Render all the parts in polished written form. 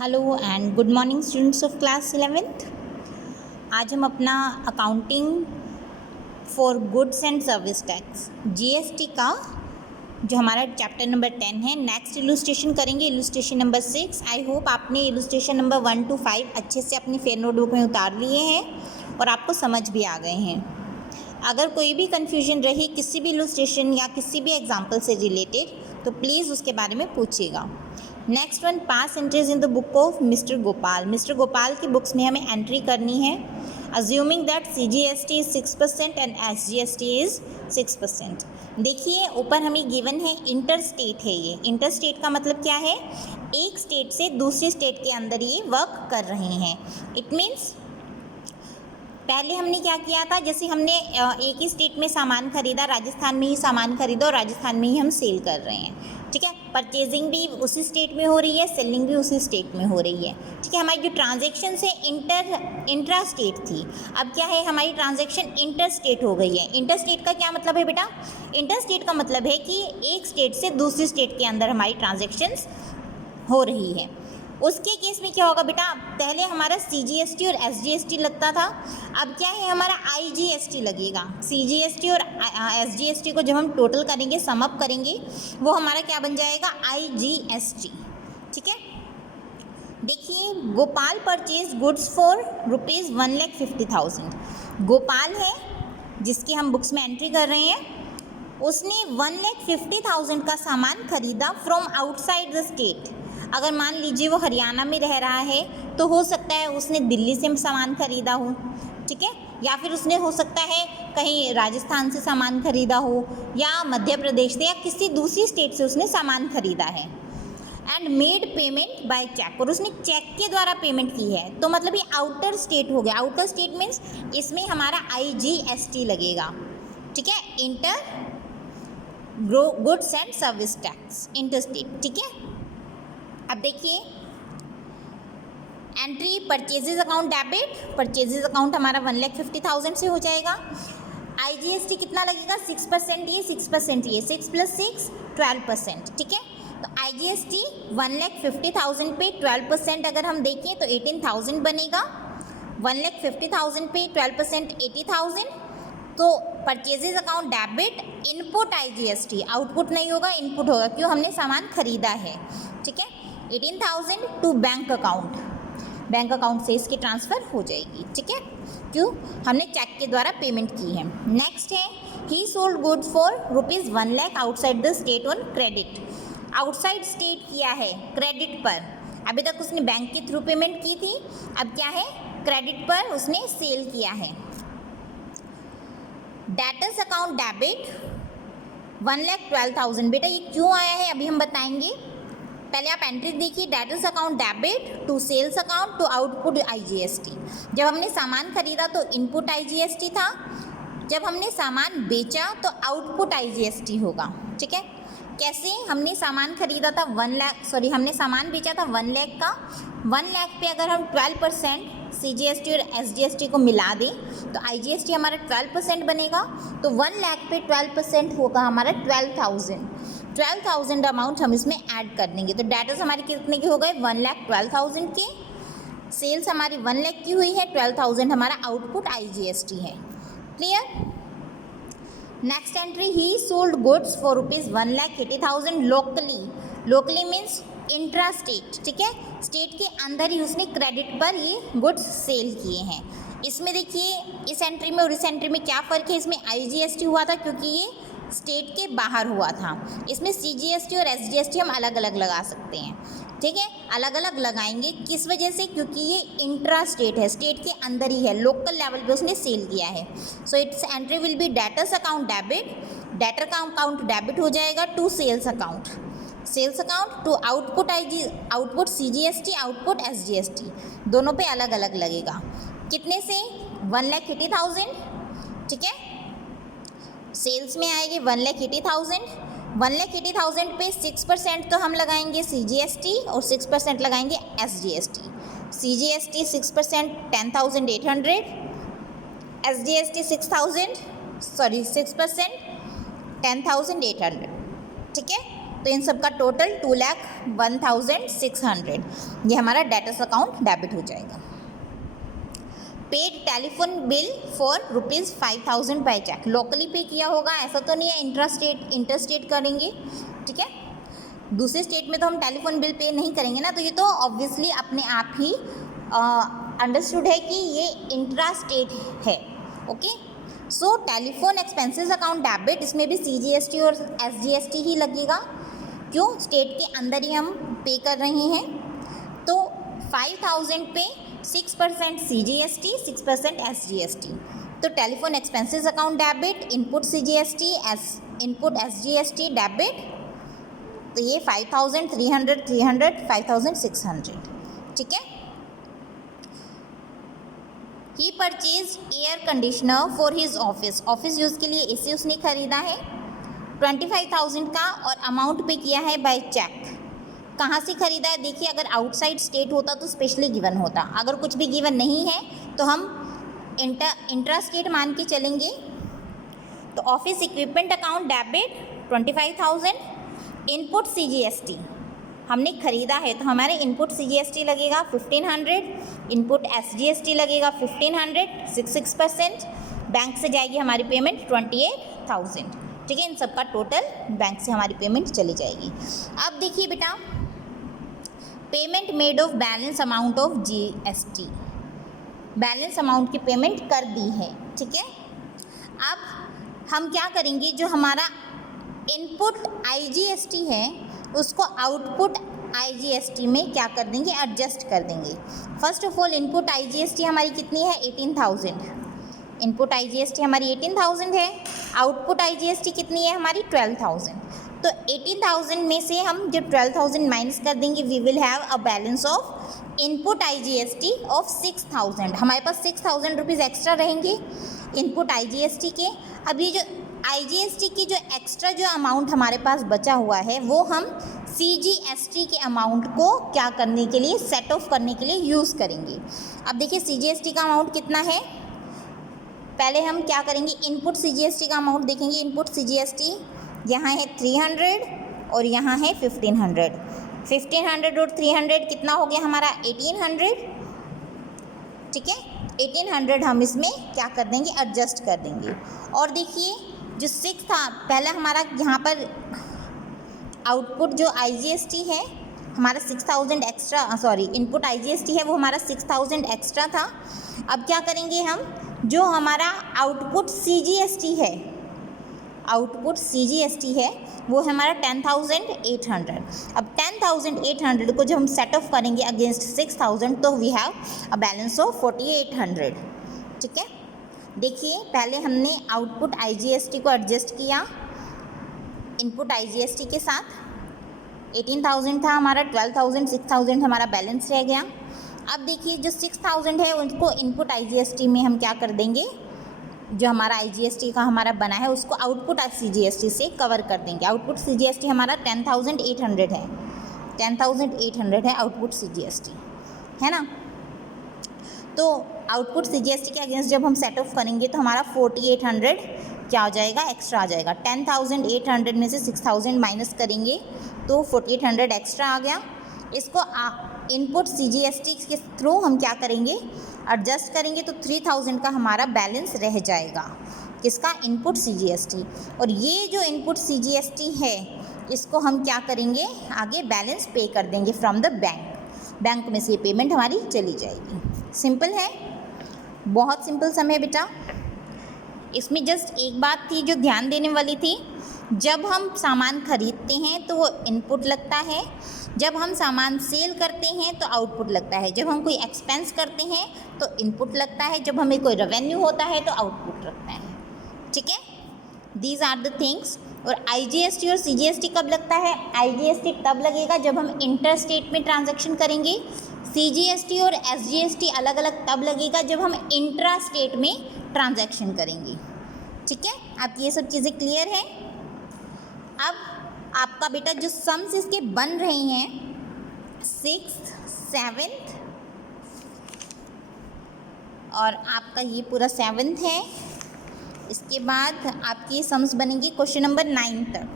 Hello and good morning students of class 11th। आज हम अपना accounting for goods and service tax GST का जो हमारा चैप्टर नंबर 10 है नेक्स्ट इलुस्ट्रेशन करेंगे, इलुस्ट्रेशन नंबर 6। आई होप आपने इलुस्ट्रेशन नंबर 1 to 5 अच्छे से अपनी फेयर नोटबुक में उतार लिए हैं और आपको समझ भी आ गए हैं। अगर कोई भी कन्फ्यूजन रही किसी भी इलुस्ट्रेशन या किसी भी एग्जाम्पल से रिलेटेड तो प्लीज़ उसके बारे में पूछिएगा। Next one, pass entries in the book of mister Gopal. Mister Gopal की बुक्स में हमें एंट्री करनी है assuming that CGST is 6% and SGST is 6%। देखिए ऊपर हमें गिवन है इंटर स्टेट है। ये इंटर स्टेट का मतलब क्या है? एक स्टेट से दूसरी स्टेट के अंदर ये वर्क कर रहे हैं। इट मीन्स पहले हमने क्या किया था, जैसे हमने एक ही स्टेट में सामान खरीदा, राजस्थान में ही सामान खरीदा और राजस्थान में ही हम सेल कर रहे हैं। ठीक है, परचेजिंग भी उसी स्टेट में हो रही है, सेलिंग भी उसी स्टेट में हो रही है। ठीक है, हमारी जो ट्रांजैक्शन है इंट्रा स्टेट थी, अब क्या है हमारी ट्रांजैक्शन इंटर स्टेट हो गई है। इंटर स्टेट का क्या मतलब है बेटा? इंटर स्टेट का मतलब है कि एक स्टेट से दूसरी स्टेट के अंदर हमारी ट्रांजैक्शंस हो रही है। उसके केस में क्या होगा बेटा? पहले हमारा CGST और SGST लगता था, अब क्या है हमारा IGST लगेगा। CGST और SGST को जब हम टोटल करेंगे, सम अप करेंगे, वो हमारा क्या बन जाएगा? IGST। ठीक है, देखिए Gopal purchase goods for ₹1,50,000। Gopal है जिसकी हम बुक्स में एंट्री कर रहे हैं, उसने 1,50,000 का सामान खरीदा फ्रॉम आउटसाइड द स्टेट। अगर मान लीजिए वो हरियाणा में रह रहा है तो हो सकता है उसने दिल्ली से सामान खरीदा हो। ठीक है, या फिर उसने हो सकता है कहीं राजस्थान से सामान खरीदा हो या मध्य प्रदेश से या किसी दूसरी स्टेट से उसने सामान खरीदा है। And made payment by cheque, और उसने चेक के द्वारा पेमेंट की है, तो मतलब ये आउटर स्टेट हो गया। आउटर स्टेट मीन्स इसमें हमारा IGST लगेगा। ठीक है, inter goods and service tax, inter state. ठीक है, अब देखिए entry purchases account debit, purchases account हमारा 1,50,000 से हो जाएगा। IGST कितना लगेगा? 6%, ये 6%, ये 6 + 6 12%। ठीक है, तो IGST 1,50,000 पे 12% अगर हम देखें तो 18,000 बनेगा। 1,50,000 पे 12% 80,000। तो purchases account debit, input IGST, output नहीं होगा इनपुट होगा, क्यों? हमने सामान खरीदा है। ठीक है, 18,000 to bank account, bank account से इसकी ट्रांसफ़र हो जाएगी। ठीक है, क्यों? हमने चेक के द्वारा पेमेंट की है। नेक्स्ट है ही sold goods for ₹1,00,000 outside the state on credit. Outside state किया है क्रेडिट पर, अभी तक उसने बैंक के थ्रू पेमेंट की थी, अब क्या है क्रेडिट पर उसने सेल किया है। Debtors account debit 1,12,000। बेटा ये क्यों आया है अभी हम बताएंगे, पहले आप एंट्री देखिए। Debtors account debit to sales account to output IGST। जब हमने सामान खरीदा तो इनपुट IGST था, जब हमने सामान बेचा तो आउटपुट IGST होगा। ठीक है, कैसे? हमने सामान खरीदा था हमने सामान बेचा था 1,00,000 का। 1,00,000 पे अगर हम 12% CGST और SGST को मिला दें तो IGST हमारा 12% बनेगा, तो 1,00,000 पे 12% होगा हमारा 12,000। 12,000 अमाउंट हम इसमें ऐड कर देंगे, तो डेटर्स हमारे कितने के हो गए? 1,12,000 के। सेल्स हमारी 1,00,000 की हुई है, 12,000 हमारा आउटपुट IGST है। Clear? Next entry he sold goods for ₹1,80,000 locally. Locally means intra state. ठीक है, स्टेट के अंदर ही उसने क्रेडिट पर ये गुड्स सेल किए हैं। इसमें देखिए इस एंट्री में और इस एंट्री में क्या फ़र्क है? इसमें IGST हुआ था क्योंकि ये स्टेट के बाहर हुआ था, इसमें CGST और SGST हम अलग अलग लगा सकते हैं। ठीक है, अलग अलग लगाएंगे, किस वजह से? क्योंकि ये इंट्रा स्टेट है, स्टेट के अंदर ही है, लोकल लेवल पे उसने सेल किया है। So its entry will be debtors account debit, debtor का अकाउंट डेबिट हो जाएगा to sales account, sales account to output CGST, output SGST, दोनों पे अलग अलग लगेगा। कितने से? 1,80,000। ठीक है, सेल्स में आएगी 1,80,000। 1,80,000 पे 6% तो हम लगाएंगे CGST और 6% लगाएंगे SGST। CGST 6% 10,800, SGST 6% 10,800। ठीक है, तो इन सब का टोटल 2,01,600 ये हमारा डेटर्स अकाउंट डेबिट हो जाएगा। Paid telephone bill for ₹5,000 by cheque, locally पे किया होगा, ऐसा तो नहीं है इंटरस्टेट करेंगे, ठीक है। दूसरे स्टेट में तो हम टेलीफोन बिल पे नहीं करेंगे ना, तो ये तो ऑब्वियसली अपने आप ही अंडरस्टूड है कि ये इंट्रा स्टेट है। ओके, सो टेलीफोन एक्सपेंसेस अकाउंट डेबिट, इसमें भी CGST और SGST ही लगेगा, क्यों, स्टेट के अंदर ही हम पे कर रहे हैं। तो 5,000 पे 6% CGST, 6% SGST, तो telephone expenses account debit, input CGST, input SGST debit, तो ये 5,000, 300, 300, 5,600, ठीक है। He purchase air conditioner for his office use के लिए AC उसने खरीदा है 25,000 का, और अमाउंट पे किया है बाय चेक। कहाँ से खरीदा है, देखिए, अगर आउटसाइड स्टेट होता तो स्पेशली गिवन होता, अगर कुछ भी गिवन नहीं है तो हम इंट्रा स्टेट मान के चलेंगे। तो office equipment account debit 25,000, input CGST हमने खरीदा है तो हमारे इनपुट CGST लगेगा 1,500, इनपुट SGST लगेगा 1,500, 6%, बैंक से जाएगी हमारी पेमेंट 28,000, ठीक है। इन सब का टोटल बैंक से हमारी पेमेंट चली जाएगी। अब देखिए बेटा, payment made of balance amount of GST, balance amount की पेमेंट कर दी है, ठीक है। अब हम क्या करेंगे, जो हमारा इनपुट IGST है उसको आउटपुट IGST में क्या कर देंगे, एडजस्ट कर देंगे। First of all input IGST हमारी कितनी है, 18,000, इनपुट IGST हमारी 18,000 है, आउटपुट IGST कितनी है हमारी 12,000। तो 18,000 में से हम जब 12,000 माइनस कर देंगे, we will have a balance of input IGST of 6,000, हमारे पास 6,000 रुपीज़ एक्स्ट्रा रहेंगे इनपुट IGST के। अब ये जो IGST की जो एक्स्ट्रा जो अमाउंट हमारे पास बचा हुआ है वो हम CGST के अमाउंट को क्या करने के लिए, सेट ऑफ करने के लिए यूज़ करेंगे। अब देखिए CGST का अमाउंट कितना है, पहले हम क्या करेंगे, इनपुट CGST का अमाउंट देखेंगे। इनपुट CGST यहाँ है 300 और यहाँ है 1,500, 1,500 और 300 कितना हो गया हमारा 1,800, ठीक है। 1,800 हम इसमें क्या कर देंगे, एडजस्ट कर देंगे। और देखिए जो 6 था, पहले हमारा यहाँ पर आउटपुट जो IGST है हमारा 6,000 एक्स्ट्रा, इनपुट IGST है वो हमारा 6,000 एक्स्ट्रा था। अब क्या करेंगे हम, जो हमारा आउटपुट CGST है, आउटपुट CGST है वो हमारा 10,800। अब 10,800 को जब हम सेट ऑफ करेंगे अगेंस्ट 6,000 तो we have a balance of 4,800, ठीक है। देखिए पहले हमने आउटपुट IGST को एडजस्ट किया इनपुट IGST के साथ, 18,000 था हमारा, 12,000, 6,000 हमारा बैलेंस रह गया। अब देखिए जो 6,000 है उनको इनपुट IGST में हम क्या कर देंगे, जो हमारा IGST का हमारा बना है उसको आउटपुट CGST से कवर कर देंगे। आउटपुट CGST हमारा 10,800 है, 10,800 है आउटपुट CGST, है ना। तो आउटपुट CGST के अगेंस्ट जब हम सेट ऑफ करेंगे तो हमारा 4,800 क्या हो जाएगा, एक्स्ट्रा आ जाएगा। 10,800 में से 6,000 माइनस करेंगे तो 4,800 एक्स्ट्रा आ गया। इसको इनपुट CGST के थ्रू हम क्या करेंगे, एडजस्ट करेंगे तो 3,000 का हमारा बैलेंस रह जाएगा, किसका, इनपुट CGST। और ये जो इनपुट CGST है इसको हम क्या करेंगे, आगे बैलेंस पे कर देंगे फ्रॉम द बैंक में से ये पेमेंट हमारी चली जाएगी। सिंपल है, बहुत सिंपल सम है बेटा। इसमें जस्ट एक बात थी जो ध्यान देने वाली थी, जब हम सामान खरीदते हैं तो वो इनपुट लगता है, जब हम सामान सेल करते हैं तो आउटपुट लगता है, जब हम कोई एक्सपेंस करते हैं तो इनपुट लगता है, जब हमें कोई रेवेन्यू होता है तो आउटपुट लगता है, ठीक है। These are the things. और IGST और CGST कब लगता है, IGST तब लगेगा जब हम इंटर स्टेट में ट्रांजैक्शन करेंगे, CGST और SGST अलग अलग तब लगेगा जब हम इंट्रा स्टेट में ट्रांजैक्शन करेंगे, ठीक है। आपकी ये सब चीज़ें क्लियर हैं। अब आपका बेटा जो सम्स इसके बन रहे हैं 6th 7th और आपका ये पूरा 7th है, इसके बाद आपकी सम्स बनेंगी क्वेश्चन नंबर 9 तक,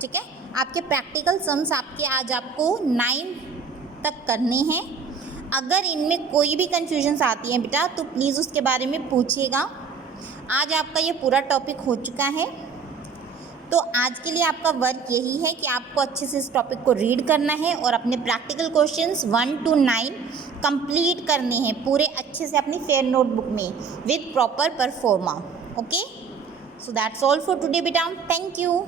ठीक है। आपके प्रैक्टिकल सम्स आपके आज आपको 9 तक करने हैं। अगर इनमें कोई भी कन्फ्यूजन्स आती हैं बेटा तो प्लीज़ उसके बारे में पूछिएगा। आज आपका ये पूरा टॉपिक हो चुका है, तो आज के लिए आपका वर्क यही है कि आपको अच्छे से इस टॉपिक को रीड करना है और अपने प्रैक्टिकल क्वेश्चंस 1 to 9 कंप्लीट करने हैं पूरे अच्छे से अपनी फेयर नोटबुक में with proper pro forma. Okay, so that's all for today बेटा, थैंक यू।